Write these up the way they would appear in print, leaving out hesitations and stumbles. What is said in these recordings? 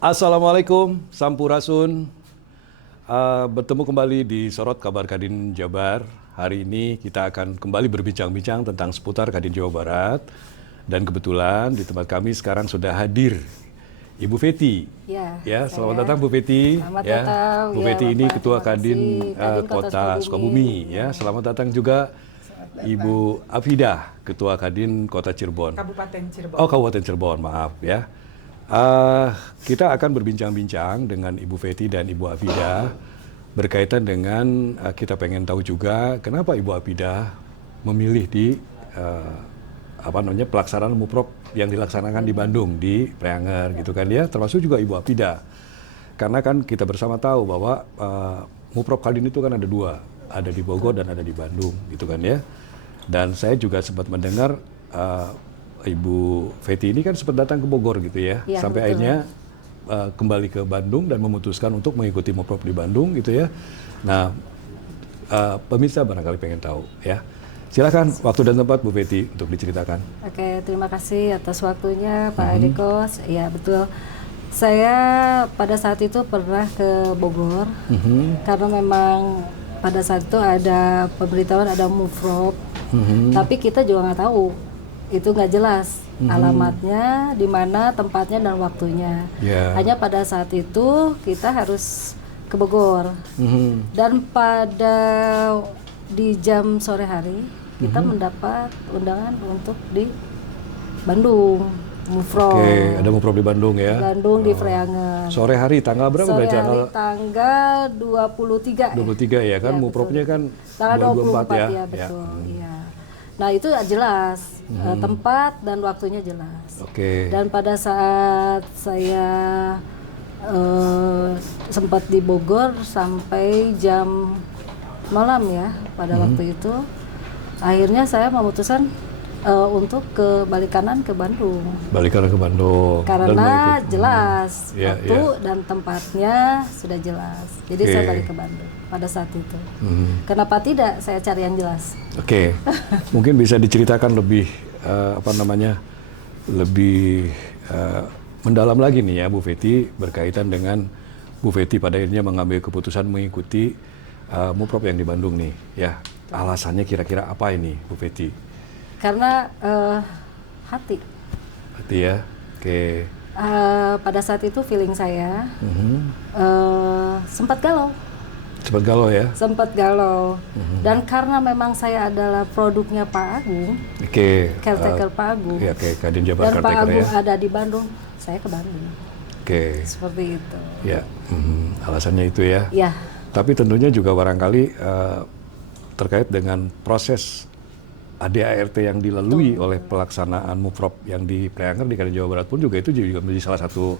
Assalamualaikum, Sampurasun. Bertemu kembali di Sorot Kabar Kadin Jabar. Hari ini kita akan kembali berbincang-bincang tentang seputar Kadin Jawa Barat. Dan kebetulan di tempat kami sekarang sudah hadir Ibu Fety. Ya, selamat datang Bu Fety. Selamat datang. Bu Fety ini Ketua Kadin Kota Sukabumi. Ya, selamat datang juga Ibu Afidah, Ketua Kadin Kota Cirebon. Kabupaten Cirebon. Oh, Kabupaten Cirebon, maaf ya. Kita akan berbincang-bincang dengan Ibu Fety dan Ibu Afidah berkaitan dengan kita pengen tahu juga kenapa Ibu Afidah memilih di pelaksanaan Muprop yang dilaksanakan di Bandung di Preanger gitu kan ya, termasuk juga Ibu Afidah. Karena kan kita bersama tahu bahwa Muprop Kadin itu kan ada dua, ada di Bogor dan ada di Bandung gitu kan ya. Dan saya juga sempat mendengar Ibu Fety ini kan sempat datang ke Bogor gitu ya, sampai betul. Akhirnya kembali ke Bandung dan memutuskan untuk mengikuti Muprop di Bandung gitu ya. Nah, pemirsa barangkali pengen tahu ya. Silakan waktu dan tempat Bu Fety untuk diceritakan. Oke, terima kasih atas waktunya Pak Adekos. Ya betul. Saya pada saat itu pernah ke Bogor karena memang pada saat itu ada pemberitahuan ada Muprop, tapi kita juga nggak tahu. Itu nggak jelas alamatnya, di mana tempatnya dan waktunya. Hanya pada saat itu kita harus ke Bogor. Dan pada di jam sore hari kita mendapat undangan untuk di Bandung, Muprop. Oke, ada Muprop di Bandung ya. Bandung di Preanger. Sore hari tanggal berapa? Sore hari tanggal 23. 23 ya kan, Mupropnya kan tanggal 24 ya. Betul. Iya. Nah itu jelas tempat dan waktunya jelas. Dan pada saat saya sempat di Bogor sampai jam malam ya pada waktu itu, akhirnya saya memutuskan untuk balik kanan ke Bandung. Balik kanan ke Bandung. Karena jelas waktu dan tempatnya sudah jelas. Jadi saya balik ke Bandung pada saat itu. Kenapa tidak saya cari yang jelas? Oke. Mungkin bisa diceritakan lebih lebih mendalam lagi nih ya Bu Fety berkaitan dengan Bu Fety pada akhirnya mengambil keputusan mengikuti Muprop yang di Bandung nih ya. Alasannya kira-kira apa ini Bu Fety? Karena hati ya. Oke. Pada saat itu feeling saya sempat galau ya. Sempat galau. Dan karena memang saya adalah produknya Pak Agung, caretaker Pak Agung, Kadin Jabar dan Pak Agung ya. ada di Bandung, saya ke Bandung. Seperti itu. Ya, alasannya itu ya. Ya. Tapi tentunya juga barangkali terkait dengan proses ADART yang dilalui oleh pelaksanaan Muprop yang di Preanger di Kadin Jawa Barat pun juga itu juga menjadi salah satu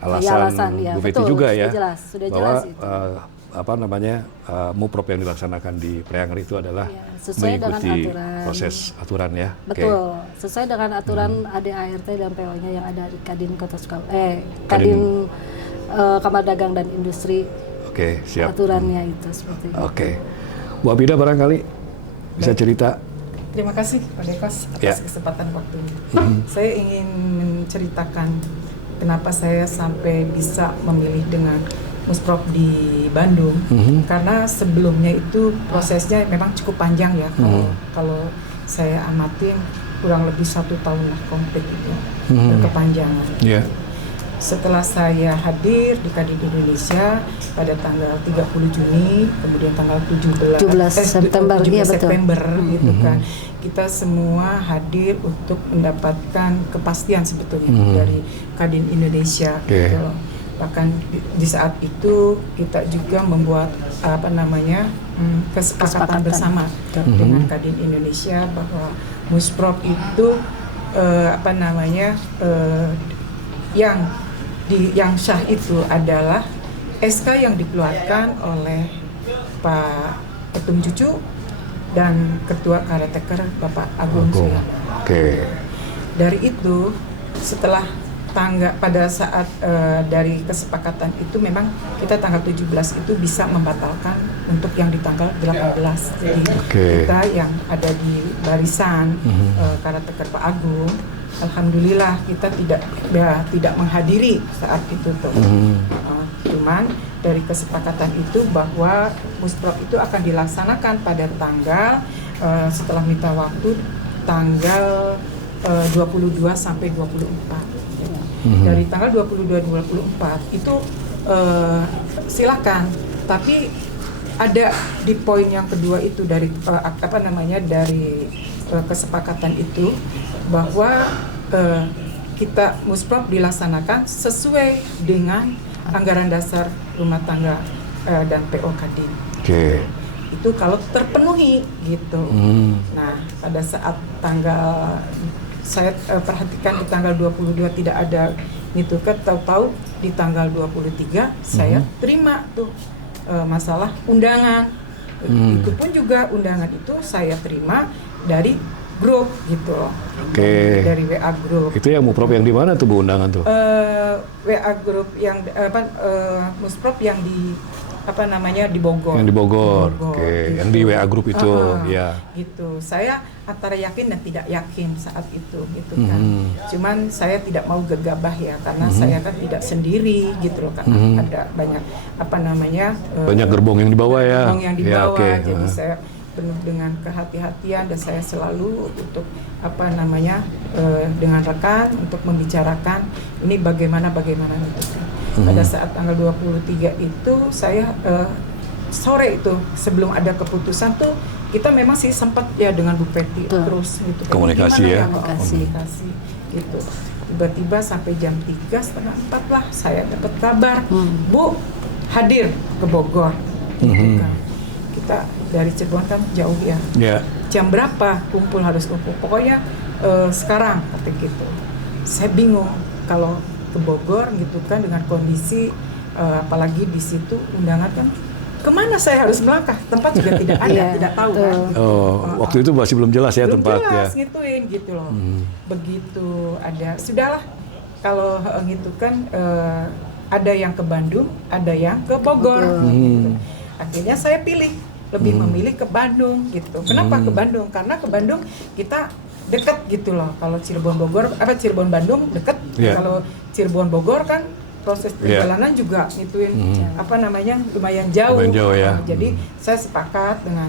alasan Bu Fety juga ya, sudah bahwa jelas itu. Muprop yang dilaksanakan di Preanger itu adalah sesuai mengikuti dengan proses aturan ya. Betul, sesuai dengan aturan ADART dan PO-nya yang ada di Kadin Kota Sukabumi, Kadin Kamar Dagang dan Industri. Siap. Aturannya itu seperti itu. Bu Afidah barangkali bisa cerita. Terima kasih Pak Dekos atas kesempatan waktunya. Saya ingin menceritakan kenapa saya sampai bisa memilih dengan Muprop di Bandung. Karena sebelumnya itu prosesnya memang cukup panjang ya. Kalau saya amatin kurang lebih 1 tahun lah komplit itu berkepanjangan. Setelah saya hadir di Kadin Indonesia pada tanggal 30 Juni, kemudian tanggal 17 September, September gitu kan. Kita semua hadir untuk mendapatkan kepastian sebetulnya dari Kadin Indonesia gitu. Bahkan di saat itu kita juga membuat kesepakatan bersama dengan Kadin Indonesia bahwa Muprop itu yang sah itu adalah SK yang dikeluarkan oleh Pak Ketum Cucu dan Ketua Caretaker Bapak Agung Suyana. Dari itu setelah pada saat dari kesepakatan itu memang kita tanggal 17 itu bisa membatalkan untuk yang di tanggal 18. Jadi kita yang ada di barisan Caretaker Pak Agung alhamdulillah kita tidak menghadiri saat itu tuh. Cuman dari kesepakatan itu bahwa Musprop itu akan dilaksanakan pada tanggal setelah minta waktu tanggal 22 sampai 24. Dari tanggal 22-24 itu silakan, tapi ada di poin yang kedua itu dari dari kesepakatan itu bahwa kita Musprop dilaksanakan sesuai dengan anggaran dasar rumah tangga dan PO Kadin. Itu kalau terpenuhi gitu. Nah, pada saat saya perhatikan di tanggal 22 tidak ada gitu kan, tahu-tahu di tanggal 23 saya terima tuh masalah undangan. Itu pun juga undangan itu saya terima dari grup gitu loh. Dari WA grup. Itu yang Muprop yang di mana tuh Bu undangan tuh? WA grup yang Musprop yang di di Bogor. Yang di Bogor. Gitu. Yang di WA grup itu, ya. Gitu. Saya antara yakin dan tidak yakin saat itu, gitu kan. Cuman saya tidak mau gegabah ya, karena saya kan tidak sendiri, gitu loh, karena ada banyak banyak gerbong yang dibawa ya. Gerbong yang dibawa, jadi saya penuh dengan kehati-hatian dan saya selalu untuk dengan rekan untuk membicarakan ini bagaimana gitu kan. Pada saat tanggal 23 itu saya sore itu sebelum ada keputusan tuh kita memang sih sempat ya dengan Bu Peti terus gitu kan. Komunikasi ya. Komunikasi gitu. Tiba-tiba sampai jam 3:30 lah saya dapat kabar, Bu hadir ke Bogor gitu kan. Kita dari Cirebon kan jauh ya. Jam berapa harus kumpul? Pokoknya sekarang kata gitu. Saya bingung kalau ke Bogor gitu kan dengan kondisi apalagi di situ undangan kan kemana saya harus melangkah, tempat juga tidak ada, tidak tahu kan. Waktu itu masih belum jelas ya belum tempat jelas, ya. Gituin gitu loh. Begitu ada, sudahlah kalau gitu kan ada yang ke Bandung, ada yang ke Bogor. Gitu. Akhirnya saya lebih memilih ke Bandung gitu. Kenapa ke Bandung? Karena ke Bandung kita dekat gitu loh. Kalau Cirebon Bandung dekat. Kalau Cirebon Bogor kan proses perjalanan juga ngituin lumayan jauh. Ya. Jadi saya sepakat dengan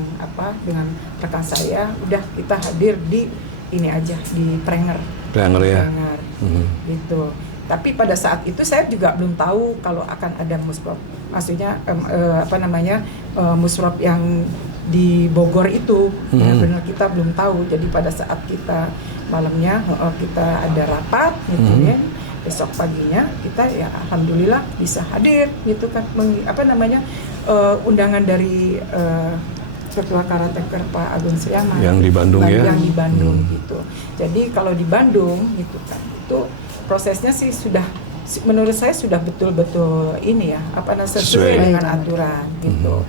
rekan saya, udah kita hadir di ini aja di Prenger ya. Gitu. Tapi pada saat itu saya juga belum tahu kalau akan ada Musprop. Maksudnya Musprop yang di Bogor itu benar-benar kita belum tahu. Jadi pada saat kita malamnya kita ada rapat gitu ya. Besok paginya kita ya alhamdulillah bisa hadir gitu kan undangan dari Ketua Karateker Pak Agung Sriama yang di Bandung ya. Yang di Bandung gitu. Jadi kalau di Bandung gitu kan itu prosesnya sih sudah menurut saya sudah betul-betul ini ya sesuai dengan aturan gitu.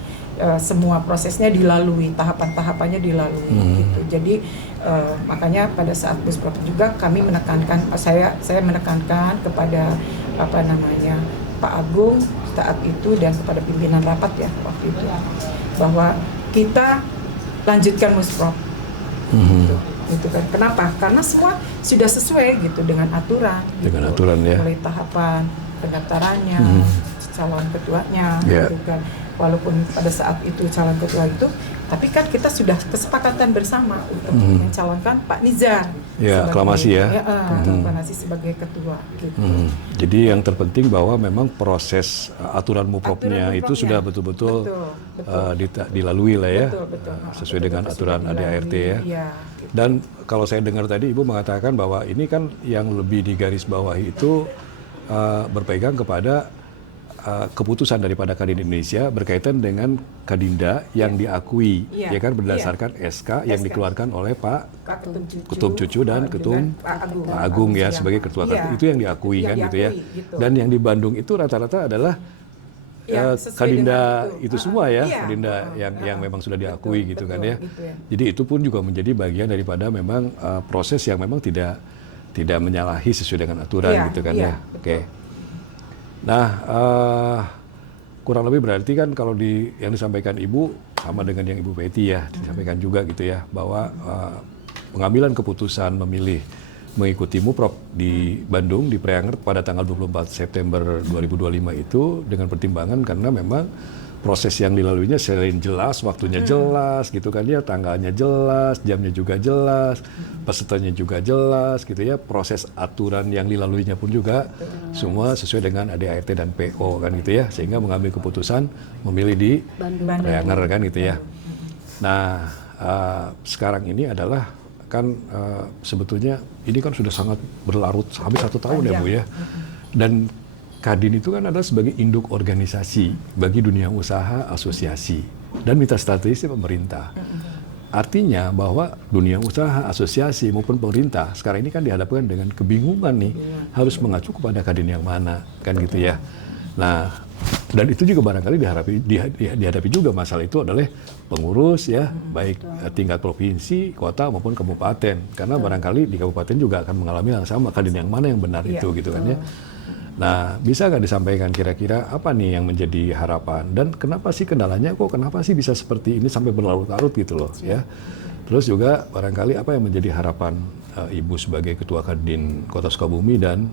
Semua prosesnya dilalui, tahapan-tahapannya dilalui gitu. Jadi makanya pada saat Musprop juga kami menekankan, saya menekankan kepada Pak Agung saat itu dan kepada pimpinan rapat ya waktu itu bahwa kita lanjutkan Musprop. Gitu kan. Kenapa? Karena semua sudah sesuai gitu dengan aturan. Dengan aturan ya. Mulai tahapan pendaftarannya, calon ketuanya, gitu kan. Walaupun pada saat itu calon ketua itu, tapi kan kita sudah kesepakatan bersama untuk mencalonkan Pak Nizar. Ya, aklamasi ya. Aklamasi sebagai ketua. Gitu. Jadi yang terpenting bahwa memang proses aturan Mupropnya itu sudah betul-betul dilalui lah ya, betul. Sesuai dengan aturan ADART ya. Iya. Dan kalau saya dengar tadi Ibu mengatakan bahwa ini kan yang lebih digarisbawahi itu berpegang kepada keputusan daripada Kadin Indonesia berkaitan dengan Kadinda yang diakui, ya kan berdasarkan SK yang dikeluarkan oleh Pak Ketum Cucu dan Ketum Pak Agung ya sebagai Ketua Kadin, itu yang diakui kan gitu ya. Dan yang di Bandung itu rata-rata adalah Kadinda itu semua ya, Kadinda yang memang sudah diakui gitu kan ya. Jadi itu pun juga menjadi bagian daripada memang proses yang memang tidak menyalahi sesuai dengan aturan gitu kan ya. Oke. Nah, kurang lebih berarti kan kalau yang disampaikan Ibu sama dengan yang Ibu Peti ya, disampaikan juga gitu ya, bahwa pengambilan keputusan memilih mengikuti MUPROP di Bandung di Preanger pada tanggal 24 September 2025 itu dengan pertimbangan karena memang proses yang dilaluinya selain jelas, waktunya jelas gitu kan ya, tanggalnya jelas, jamnya juga jelas, pesertanya juga jelas gitu ya, proses aturan yang dilaluinya pun juga semua sesuai dengan ADART dan PO kan gitu ya, sehingga mengambil keputusan memilih di Preanger kan gitu ya. Nah, sekarang ini adalah kan sebetulnya ini kan sudah sangat berlarut habis 1 tahun ya Bu ya. Dan Kadin itu kan adalah sebagai induk organisasi bagi dunia usaha, asosiasi, dan mitra strategis pemerintah. Artinya bahwa dunia usaha, asosiasi maupun pemerintah sekarang ini kan dihadapkan dengan kebingungan nih, harus mengacu kepada Kadin yang mana, kan gitu ya. Nah, dan itu juga barangkali dihadapi juga masalah itu adalah pengurus ya, baik tingkat provinsi, kota maupun kabupaten. Karena barangkali di kabupaten juga akan mengalami yang sama, Kadin yang mana yang benar itu gitu kan ya. Nah, bisa nggak disampaikan kira-kira apa nih yang menjadi harapan dan kenapa sih kendalanya, kenapa sih bisa seperti ini sampai berlarut-larut gitu loh ya. Terus juga barangkali apa yang menjadi harapan Ibu sebagai Ketua Kadin Kota Sukabumi dan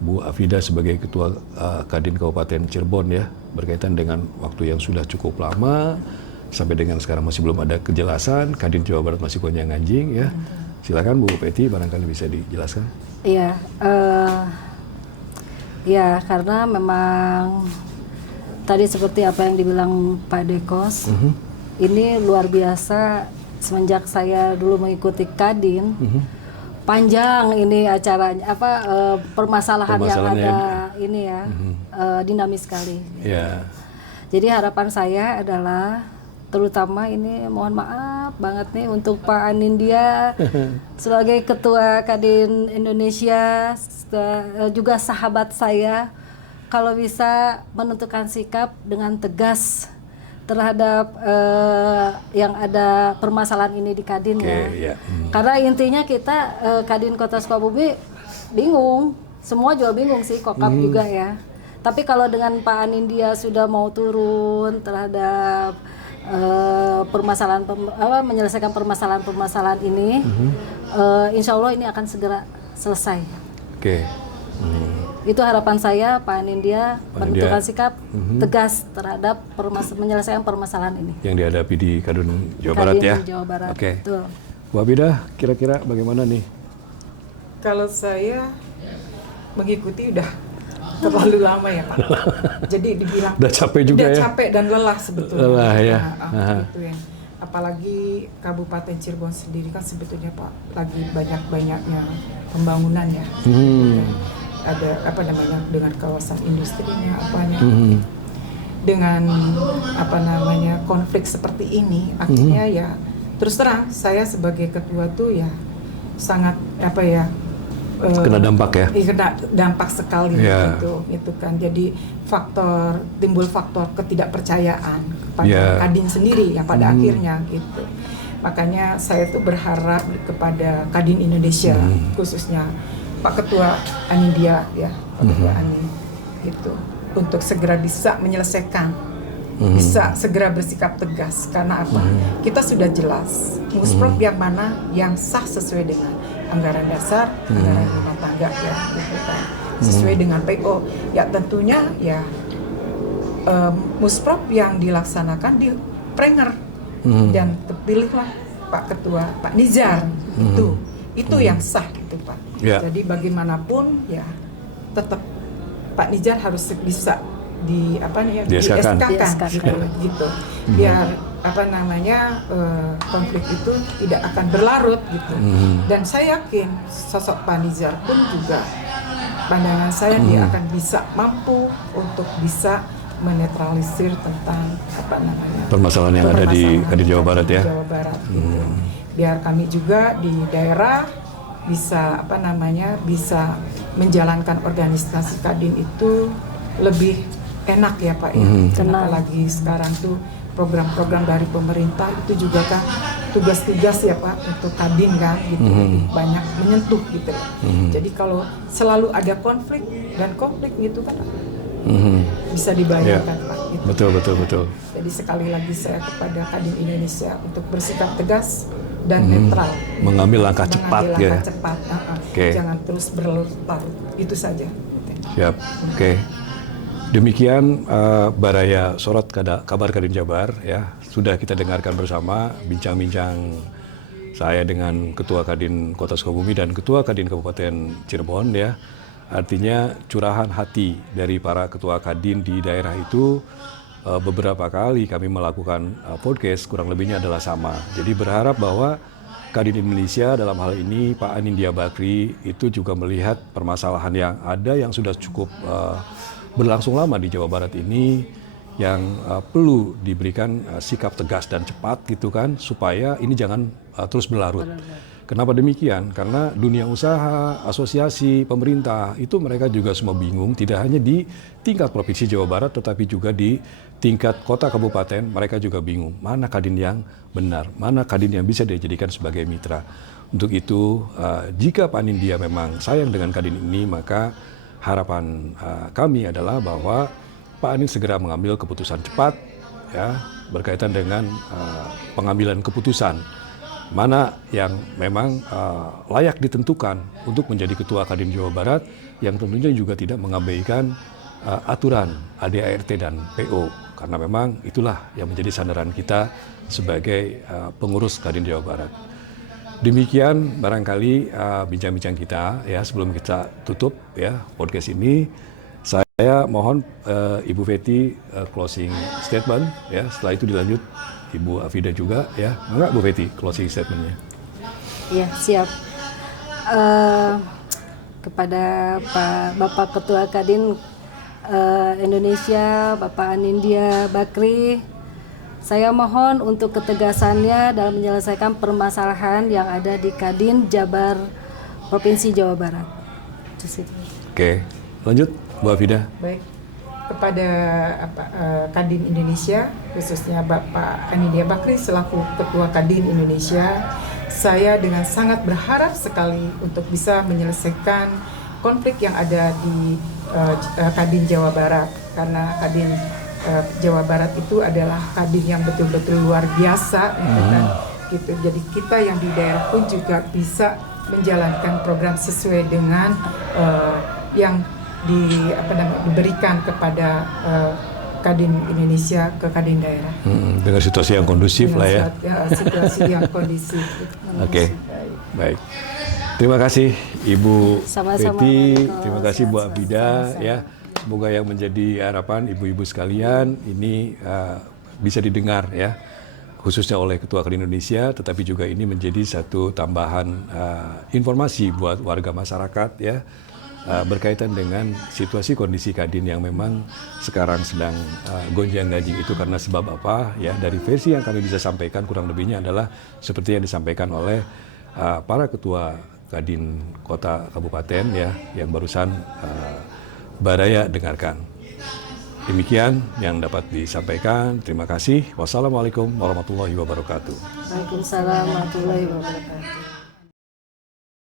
Bu Afida sebagai Ketua Kadin Kabupaten Cirebon ya, berkaitan dengan waktu yang sudah cukup lama sampai dengan sekarang masih belum ada kejelasan, Kadin Jawa Barat masih gonjang-ganjing ya. Silakan Bu Peti barangkali bisa dijelaskan. Iya, ya, karena memang tadi seperti apa yang dibilang Pak Dekos, ini luar biasa semenjak saya dulu mengikuti Kadin, panjang ini acaranya, permasalahan yang ada ini ya, dinamis sekali. Yeah. Jadi harapan saya adalah terutama ini mohon maaf banget nih untuk Pak Anindya sebagai Ketua Kadin Indonesia, juga sahabat saya, kalau bisa menentukan sikap dengan tegas terhadap yang ada permasalahan ini di Kadin ya. Karena intinya kita Kadin Kota Sukabumi bingung, semua juga bingung sih, Kokap juga ya. Tapi kalau dengan Pak Anindya sudah mau turun terhadap menyelesaikan permasalahan ini, insya Allah ini akan segera selesai. Itu harapan saya, Pak Anindya menentukan sikap tegas terhadap menyelesaikan permasalahan ini yang dihadapi di Kadin Jawa Barat ya. Jawa Barat. Betul. Bu Afida, kira-kira bagaimana nih? Kalau saya mengikuti udah terlalu lama ya Pak. Jadi dibilang udah capek juga udah ya. Capek dan lelah sebetulnya. Lelah ya. Gitu ya. Apalagi Kabupaten Cirebon sendiri kan sebetulnya Pak lagi banyak-banyaknya pembangunan ya. Ada dengan kawasan industrinya apanya. Dengan konflik seperti ini akhirnya ya terus terang saya sebagai ketua tuh ya sangat kena dampak ya. Kena dampak sekali gitu kan. Jadi timbul faktor ketidakpercayaan kepada Kadin sendiri ya pada akhirnya gitu. Makanya saya tuh berharap kepada Kadin Indonesia khususnya Pak Ketua Anindya ya, Pak Ketua Anin gitu, untuk segera bisa menyelesaikan, bisa segera bersikap tegas. Karena apa? Kita sudah jelas Musprop yang mana yang sah sesuai dengan anggaran dasar, anggaran rumah tangga ya, gitu kan. Sesuai dengan PO. Ya tentunya ya Musprop yang dilaksanakan di Preanger dan terpilihlah Pak Ketua Pak Nizar itu yang sah gitu Pak. Jadi bagaimanapun ya tetap Pak Nizar harus bisa dieskakan gitu. Biar konflik itu tidak akan berlarut gitu. Dan saya yakin sosok Pak Nizar pun juga pandangan saya dia akan bisa mampu untuk bisa menetralisir tentang permasalahan yang ada di Kadin Jawa Barat ya. Jawa Barat gitu. Biar kami juga di daerah bisa bisa menjalankan organisasi Kadin itu lebih enak ya Pak ya. Apalagi sekarang tuh program-program dari pemerintah itu juga kan tugas-tugas ya Pak untuk Kadin kan gitu, banyak menyentuh gitu. Jadi kalau selalu ada konflik gitu kan bisa dibayangkan Pak gitu. Betul. Jadi sekali lagi saya kepada Kadin Indonesia untuk bersikap tegas dan netral. Mengambil langkah cepat, Mengambil langkah ya. cepat. Oke. Jangan terus berlarut-larut. Itu saja. Siap. Oke. Demikian Baraya Sorot Kabar Kadin Jabar, ya. Sudah kita dengarkan bersama bincang-bincang saya dengan Ketua Kadin Kota Sukabumi dan Ketua Kadin Kabupaten Cirebon, ya. Artinya curahan hati dari para ketua Kadin di daerah itu beberapa kali kami melakukan podcast, kurang lebihnya adalah sama. Jadi berharap bahwa Kadin Indonesia dalam hal ini Pak Anindya Bakri itu juga melihat permasalahan yang ada yang sudah cukup berlangsung lama di Jawa Barat ini, yang perlu diberikan sikap tegas dan cepat gitu kan, supaya ini jangan terus berlarut. Kenapa demikian? Karena dunia usaha, asosiasi, pemerintah itu mereka juga semua bingung, tidak hanya di tingkat Provinsi Jawa Barat tetapi juga di tingkat kota kabupaten mereka juga bingung, mana Kadin yang benar, mana Kadin yang bisa dijadikan sebagai mitra. Untuk itu jika Pak Anindya memang sayang dengan Kadin ini, maka harapan kami adalah bahwa Pak Anin segera mengambil keputusan cepat, ya, berkaitan dengan pengambilan keputusan mana yang memang layak ditentukan untuk menjadi Ketua Kadin Jawa Barat, yang tentunya juga tidak mengabaikan aturan ADART dan PO, karena memang itulah yang menjadi sandaran kita sebagai pengurus Kadin Jawa Barat. Demikian barangkali bincang-bincang kita, ya, sebelum kita tutup, ya, podcast ini. Saya mohon Ibu Feti closing statement, ya. Setelah itu dilanjut Ibu Afida juga, ya. Enggak Bu Feti closing statementnya? Ya, siap. Kepada Bapak Ketua Kadin Indonesia, Bapak Anindya Bakri, saya mohon untuk ketegasannya dalam menyelesaikan permasalahan yang ada di Kadin Jabar Provinsi Jawa Barat. Oke, lanjut Bu Afida. Baik, kepada Kadin Indonesia, khususnya Bapak Anindya Bakri selaku Ketua Kadin Indonesia, saya dengan sangat berharap sekali untuk bisa menyelesaikan konflik yang ada di Kadin Jawa Barat, karena Kadin Jawa Barat itu adalah Kadin yang betul-betul luar biasa, gitu. Jadi kita yang di daerah pun juga bisa menjalankan program sesuai dengan yang diberikan kepada Kadin Indonesia ke Kadin daerah. Dengan situasi yang kondusif lah, ya. Situasi yang kondusif. Oke, baik. Terima kasih Ibu Sama-sama, Feti, Pak. terima kasih Bu Afida, Sama-sama. ya. Semoga yang menjadi harapan ibu-ibu sekalian ini bisa didengar, ya, khususnya oleh Ketua Kadin Indonesia, tetapi juga ini menjadi satu tambahan informasi buat warga masyarakat, ya, berkaitan dengan situasi kondisi Kadin yang memang sekarang sedang gonjang-ganjing. Itu karena sebab apa, ya? Dari versi yang kami bisa sampaikan kurang lebihnya adalah seperti yang disampaikan oleh para ketua Kadin Kota Kabupaten, ya, yang barusan Baraya dengarkan. Demikian yang dapat disampaikan. Terima kasih. Wassalamualaikum warahmatullahi wabarakatuh. Waalaikumsalam warahmatullahi wabarakatuh.